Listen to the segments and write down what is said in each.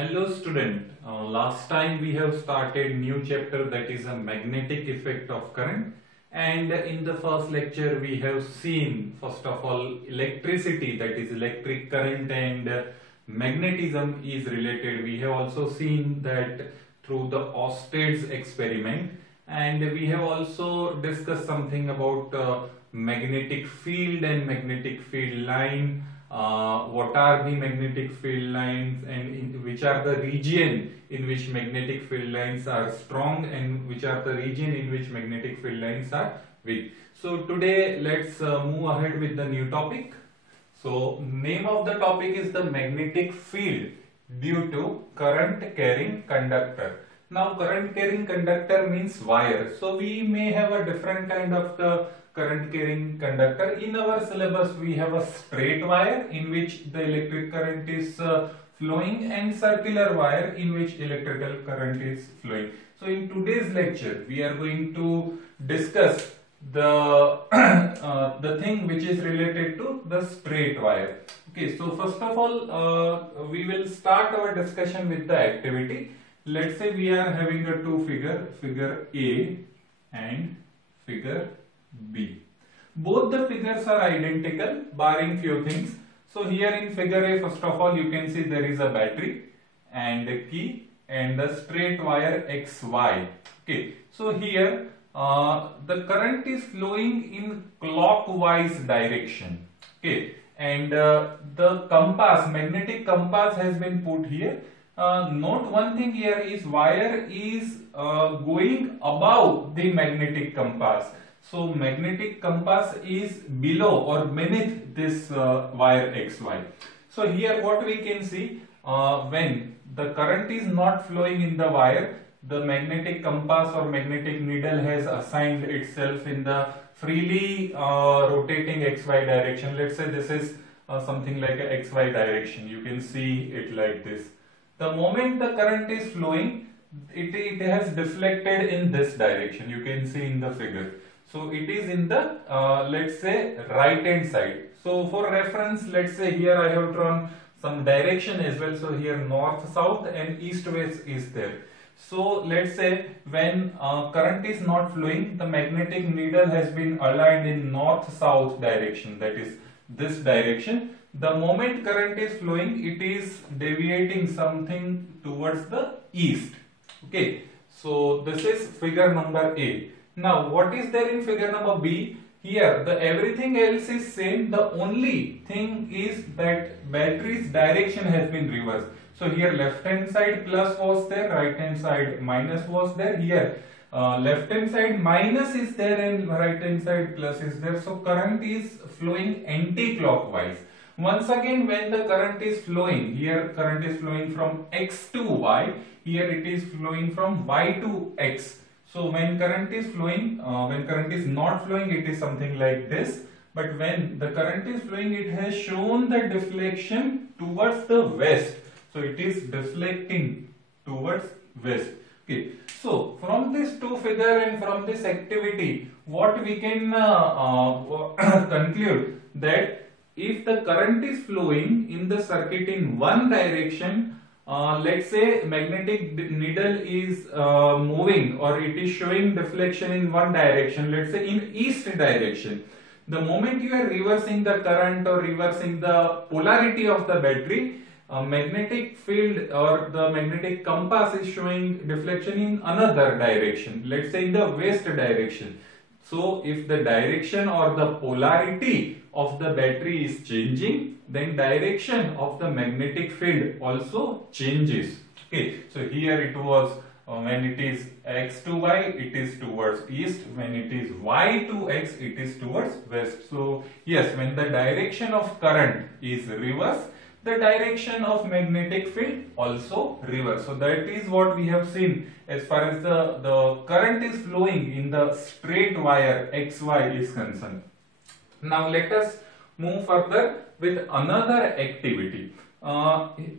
Hello student, last time we have started new chapter, that is a magnetic effect of current, and in the first lecture we have seen first of all electricity, that is electric current, and magnetism is related. We have also seen that through the Oersted's experiment, and we have also discussed something about magnetic field and magnetic field line. What are the magnetic field lines, and which are the region in which magnetic field lines are strong, and which are the region in which magnetic field lines are weak. So today let's move ahead with the new topic. So name of the topic is the magnetic field due to current carrying conductor. Now current carrying conductor means wire. So we may have a different kind of the current carrying conductor. In our syllabus we have a straight wire in which the electric current is flowing, and circular wire in which electrical current is flowing. So in today's lecture we are going to discuss the the thing which is related to the straight wire. Okay, so first of all we will start our discussion with the activity. Let's say we are having a two figure A and figure B. Both the figures are identical barring few things. So here in figure A, first of all, you can see there is a battery and a key and the straight wire XY. Okay, so here the current is flowing in clockwise direction. Okay, and the compass, magnetic compass has been put here. Note one thing here is wire is going above the magnetic compass. So magnetic compass is below or beneath this wire XY. So here what we can see, when the current is not flowing in the wire, the magnetic compass or magnetic needle has assigned itself in the freely rotating XY direction. Let's say this is something like a XY direction. You can see it like this. The moment the current is flowing, it has deflected in this direction. You can see in the figure. So it is in the let's say right hand side. So for reference, let's say here I have drawn some direction as well. So here north, south and east, west is there. So let's say when current is not flowing, the magnetic needle has been aligned in north south direction, that is this direction. The moment current is flowing, it is deviating something towards the east. Okay, so this is figure number A. Now what is there in figure number B? Here the everything else is same. The only thing is that battery's direction has been reversed. So here left hand side plus was there, right hand side minus was there. Here left hand side minus is there and right hand side plus is there. So current is flowing anti-clockwise. Once again, when the current is flowing, here current is flowing from X to Y, here it is flowing from Y to X. So when current is flowing, when current is not flowing, it is something like this. But when the current is flowing, it has shown the deflection towards the west. So it is deflecting towards west. Okay. So from this two figure and from this activity, what we can conclude that if the current is flowing in the circuit in one direction, let's say magnetic needle is moving or it is showing deflection in one direction, let's say in east direction. The moment you are reversing the current or reversing the polarity of the battery, magnetic field or the magnetic compass is showing deflection in another direction, let's say in the west direction. So if the direction or the polarity of the battery is changing, then direction of the magnetic field also changes. Okay, so here it was when it is X to Y, it is towards east. When it is Y to X, it is towards west. So yes, when the direction of current is reverse, the direction of magnetic field also reverse. So that is what we have seen as far as the current is flowing in the straight wire XY is concerned. Now let us move further with another activity.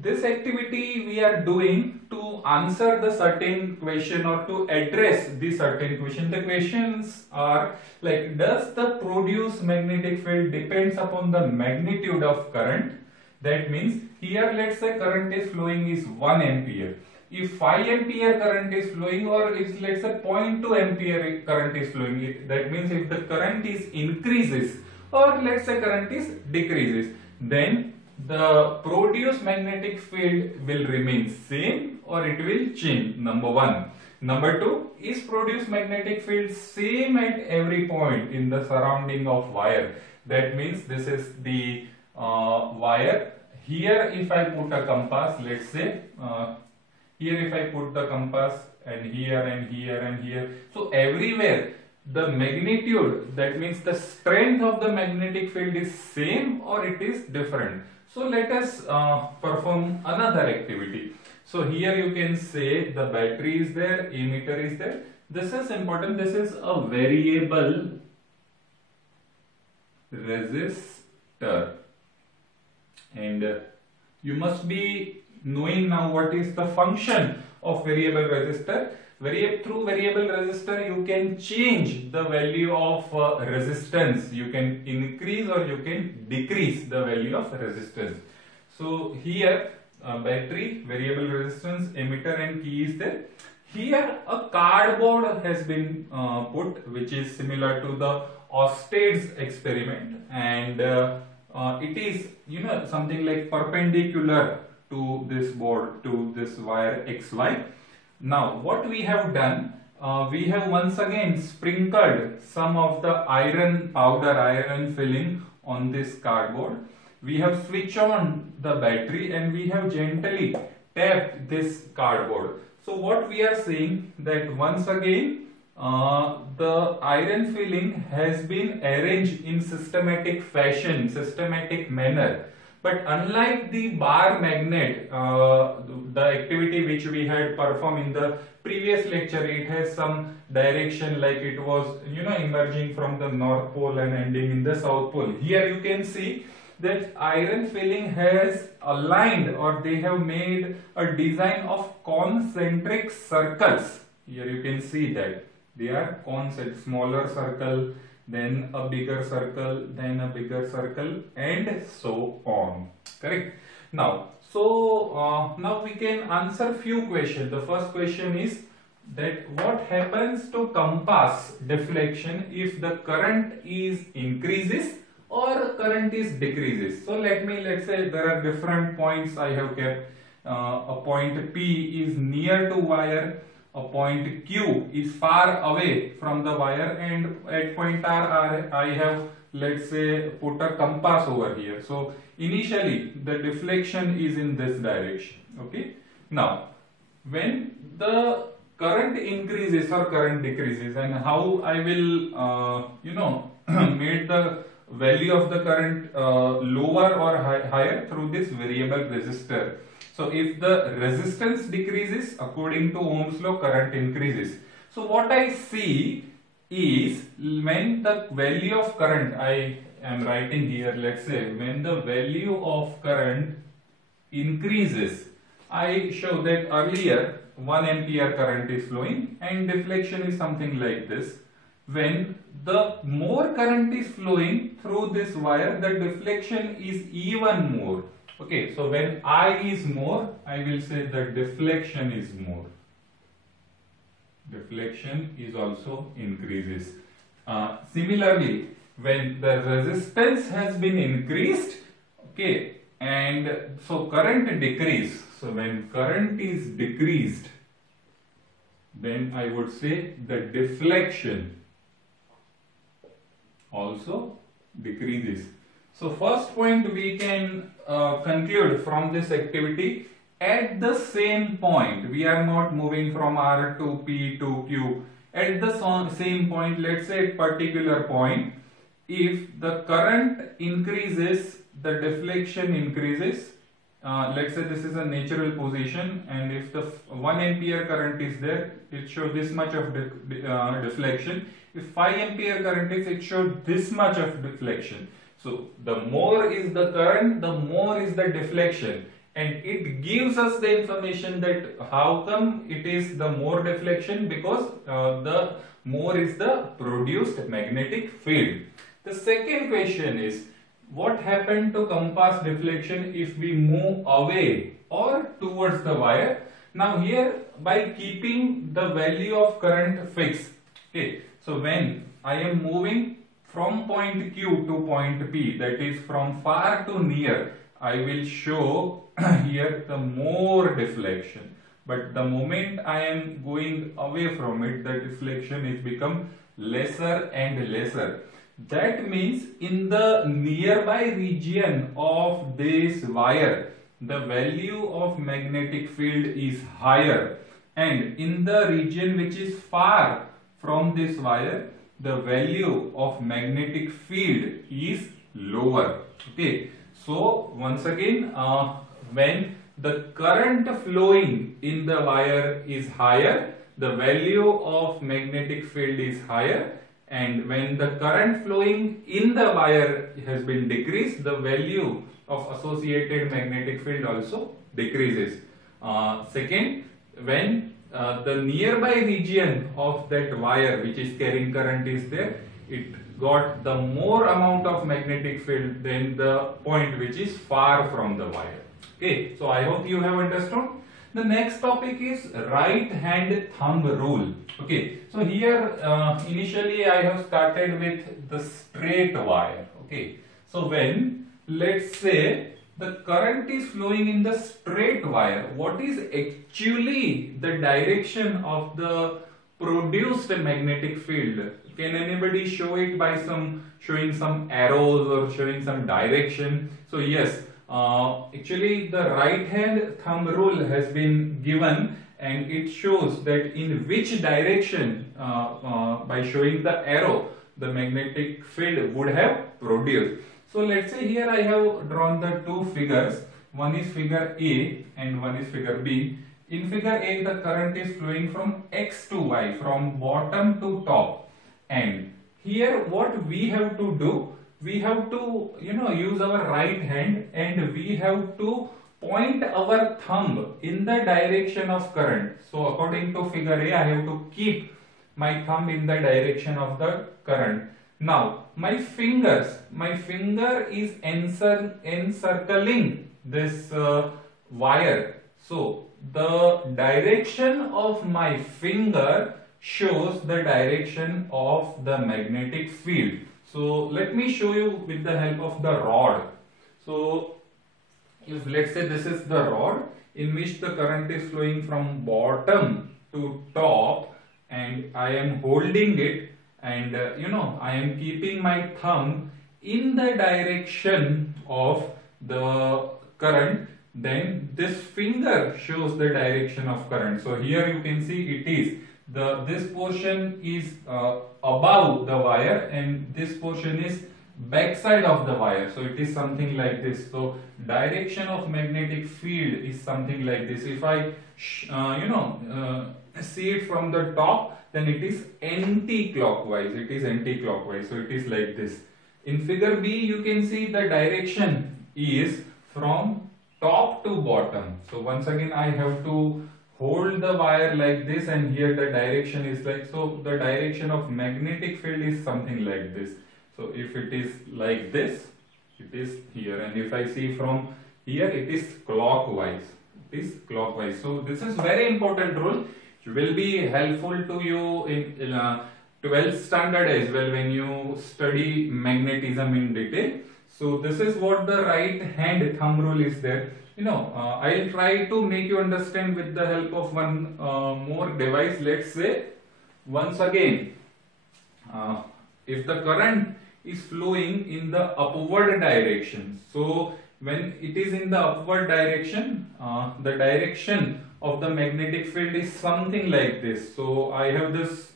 This activity we are doing to answer the certain question or to address the certain question. The questions are like, does the produced magnetic field depends upon the magnitude of current? That means here let's say current is flowing is 1 ampere. If 5 ampere current is flowing, or if let's say 0.2 ampere current is flowing, that means if the current is increases or let's say current is decreases, then the produced magnetic field will remain same or it will change. Number one. Number two, is produced magnetic field same at every point in the surrounding of wire? That means this is the wire. Here if I put a compass, let's say here if I put the compass and here and here and here, so everywhere the magnitude, that means the strength of the magnetic field is same or it is different. So let us perform another activity. So here you can say the battery is there, emitter is there. This is important. This is a variable resistor, and you must be knowing now what is the function of variable resistor. Through variable resistor you can change the value of resistance. You can increase or you can decrease the value of resistance. So here battery, variable resistance, emitter and key is there. Here a cardboard has been put, which is similar to the Ostad's experiment, and it is something like perpendicular to this board, to this wire XY. Now what we have done, we have once again sprinkled some of the iron powder, iron filling on this cardboard. We have switched on the battery and we have gently tapped this cardboard. So what we are seeing, that once again the iron filling has been arranged in systematic fashion, systematic manner. But unlike the bar magnet, the activity which we had performed in the previous lecture, it has some direction, like it was emerging from the North Pole and ending in the South Pole. Here you can see that iron filling has aligned, or they have made a design of concentric circles. Here you can see that they are concentric, smaller circle, then a bigger circle, then a bigger circle, and so on. Correct? Now, so now we can answer few questions. The first question is that what happens to compass deflection if the current is increases or current is decreases? So let's say there are different points I have kept. A point P is near to wire, a point Q is far away from the wire, and at point R I have, let's say, put a compass over here. So initially the deflection is in this direction. Okay. Now when the current increases or current decreases, and how I will made the value of the current lower or higher through this variable resistor. So if the resistance decreases, according to Ohm's law, current increases. So what I see is, when the value of current, I am writing here, let's say when the value of current increases, I show that earlier 1 ampere current is flowing and deflection is something like this. When the more current is flowing through this wire, the deflection is even more. Okay, so when I is more, I will say the deflection is more. Deflection is also increases. Similarly, when the resistance has been increased, okay, and so current decrease. So when current is decreased, then I would say the deflection also decreases. So first point we can conclude from this activity, at the same point, we are not moving from R to P to Q. At the same point, let's say at particular point, if the current increases, the deflection increases. Let's say this is a natural position, and if the 1 ampere current is there, it shows this much of deflection. If 5 ampere current is, it shows this much of deflection. So the more is the current, the more is the deflection, and it gives us the information that how come it is the more deflection, because the more is the produced magnetic field. The second question is, what happened to compass deflection if we move away or towards the wire? Now here, by keeping the value of current fixed, okay, so when I am moving from point Q to point P, that is from far to near, I will show here the more deflection. But the moment I am going away from it, the deflection is become lesser and lesser. That means in the nearby region of this wire, the value of magnetic field is higher, and in the region which is far from this wire, the value of magnetic field is lower. Okay, so once again, when the current flowing in the wire is higher, the value of magnetic field is higher, and when the current flowing in the wire has been decreased, the value of associated magnetic field also decreases. Second, when the nearby region of that wire which is carrying current is there, it got the more amount of magnetic field than the point which is far from the wire. Okay, so I hope you have understood. The next topic is right hand thumb rule. Okay, so here initially I have started with the straight wire. Okay, so when, let's say, the current is flowing in the straight wire, what is actually the direction of the produced magnetic field? Can anybody show it by showing some arrows or showing some direction? So yes, actually the right hand thumb rule has been given, and it shows that in which direction by showing the arrow the magnetic field would have produced. So let's say here I have drawn the two figures. One is figure A and one is figure B. In figure A, the current is flowing from X to Y, from bottom to top. And here what we have to do, we have to use our right hand, and we have to point our thumb in the direction of current. So according to figure A, I have to keep my thumb in the direction of the current. Now my finger is encircling this wire. So the direction of my finger shows the direction of the magnetic field. So let me show you with the help of the rod. So if let's say this is the rod in which the current is flowing from bottom to top, and I am holding it, and I am keeping my thumb in the direction of the current, then this finger shows the direction of current. So here you can see it is this portion is above the wire, and this portion is backside of the wire. So it is something like this. So direction of magnetic field is something like this. If I see it from the top, then it is anti-clockwise. It is anti-clockwise. So it is like this. In figure B, you can see the direction is from top to bottom. So once again, I have to hold the wire like this, and here the direction is like, so the direction of magnetic field is something like this. So if it is like this, it is here, and if I see from here, it is clockwise. It is clockwise. So this is very important rule. It will be helpful to you in 12th standard as well when you study magnetism in detail. So this is what the right hand thumb rule is there. I'll try to make you understand with the help of one more device. Let's say, once again, if the current is flowing in the upward direction, so when it is in the upward direction, the direction of the magnetic field is something like this. So I have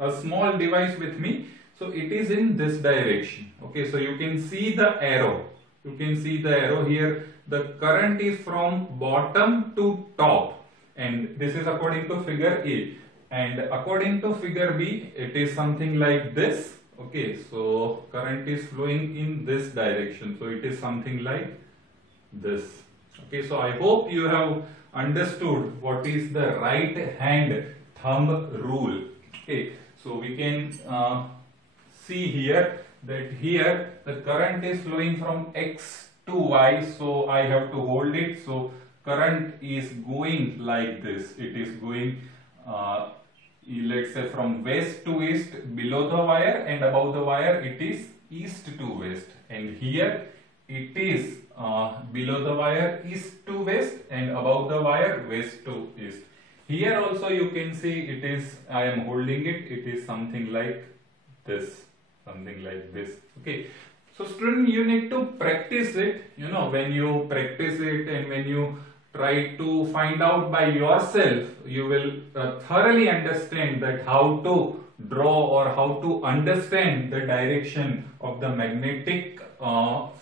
a small device with me. So it is in this direction. Okay, so you can see the arrow. You can see the arrow here. The current is from bottom to top, and this is according to figure A. And according to figure B, it is something like this. Okay, so current is flowing in this direction. So it is something like this. Okay, so I hope you have understood what is the right hand thumb rule. Okay, so we can see here that here the current is flowing from X to Y, so I have to hold it. So current is going like this. It is going let's say from west to east below the wire, and above the wire it is east to west, and here it is below the wire east to west and above the wire west to east. Here also you can see it is, I am holding it, it is something like this, okay. So student, you need to practice it, when you practice it and when you try to find out by yourself, you will thoroughly understand that how to draw or how to understand the direction of the magnetic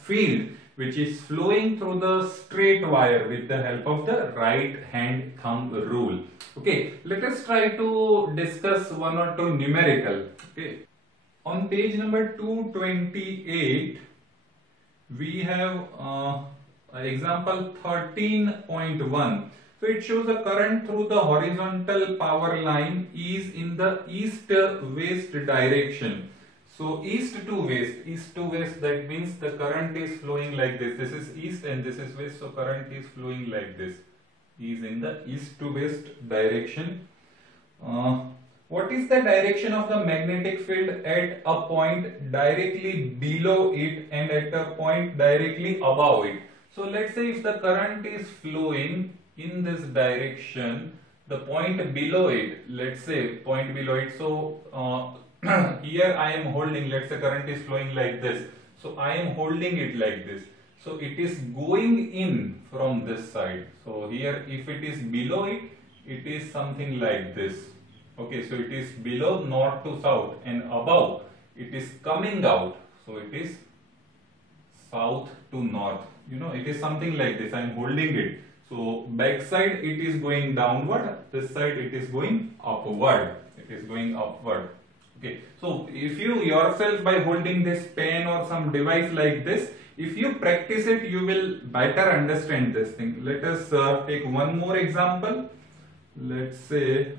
field which is flowing through the straight wire with the help of the right hand thumb rule. Okay, let us try to discuss one or two numerical. Okay, on page number 228 we have example 13.1. So it shows a current through the horizontal power line is in the east-west direction. So east to west, that means the current is flowing like this. This is east and this is west, so current is flowing like this. Is in the east to west direction. What is the direction of the magnetic field at a point directly below it and at a point directly above it? So let's say if the current is flowing in this direction, the point below it, let's say point below it, so here I am holding, let's say current is flowing like this, so I am holding it like this, so it is going in from this side. So here if it is below it, it is something like this. Okay, so it is below north to south, and above it is coming out, so it is south to north. It is something like this. I am holding it. So back side it is going downward, this side it is going upward. Okay, so if you yourself, by holding this pen or some device like this, if you practice it, you will better understand this thing. Let us take one more example. Let's say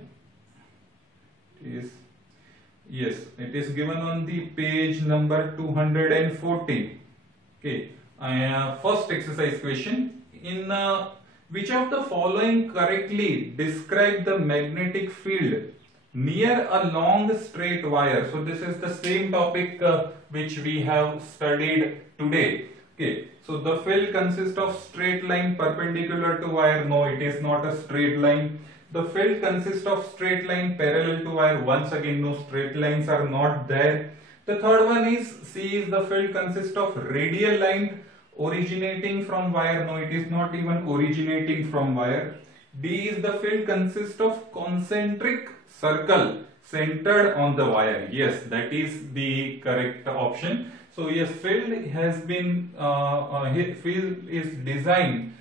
it is given on the page number 240. Okay, first exercise question. In which of the following correctly describe the magnetic field near a long straight wire? So this is the same topic which we have studied today. Okay, so the field consists of straight line perpendicular to wire. No, it is not a straight line. The field consists of straight line parallel to wire. Once again, no, straight lines are not there. The third one is C, is the field consists of radial line originating from wire. No, it is not even originating from wire. D is the field consists of concentric circle centered on the wire. Yes, that is the correct option. So yes, field has been field is designed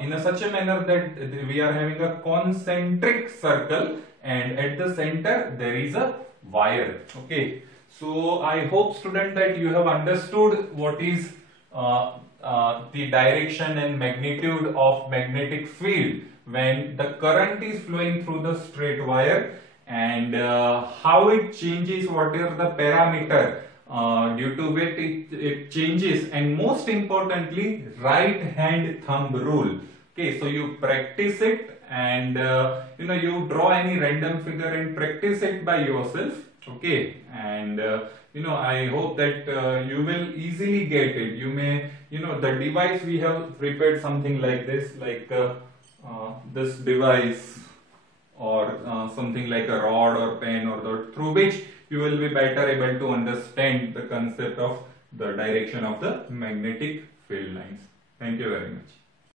in such a manner that we are having a concentric circle, and at the center there is a wire. Okay, so I hope student that you have understood what is the direction and magnitude of magnetic field when the current is flowing through the straight wire, and how it changes, what are the parameter due to which it changes, and most importantly right hand thumb rule. Okay, so you practice it, and you draw any random figure and practice it by yourself. Okay, and I hope that you will easily get it. You may, the device we have prepared something like this, like this device, or something like a rod or pen, or through which you will be better able to understand the concept of the direction of the magnetic field lines. Thank you very much.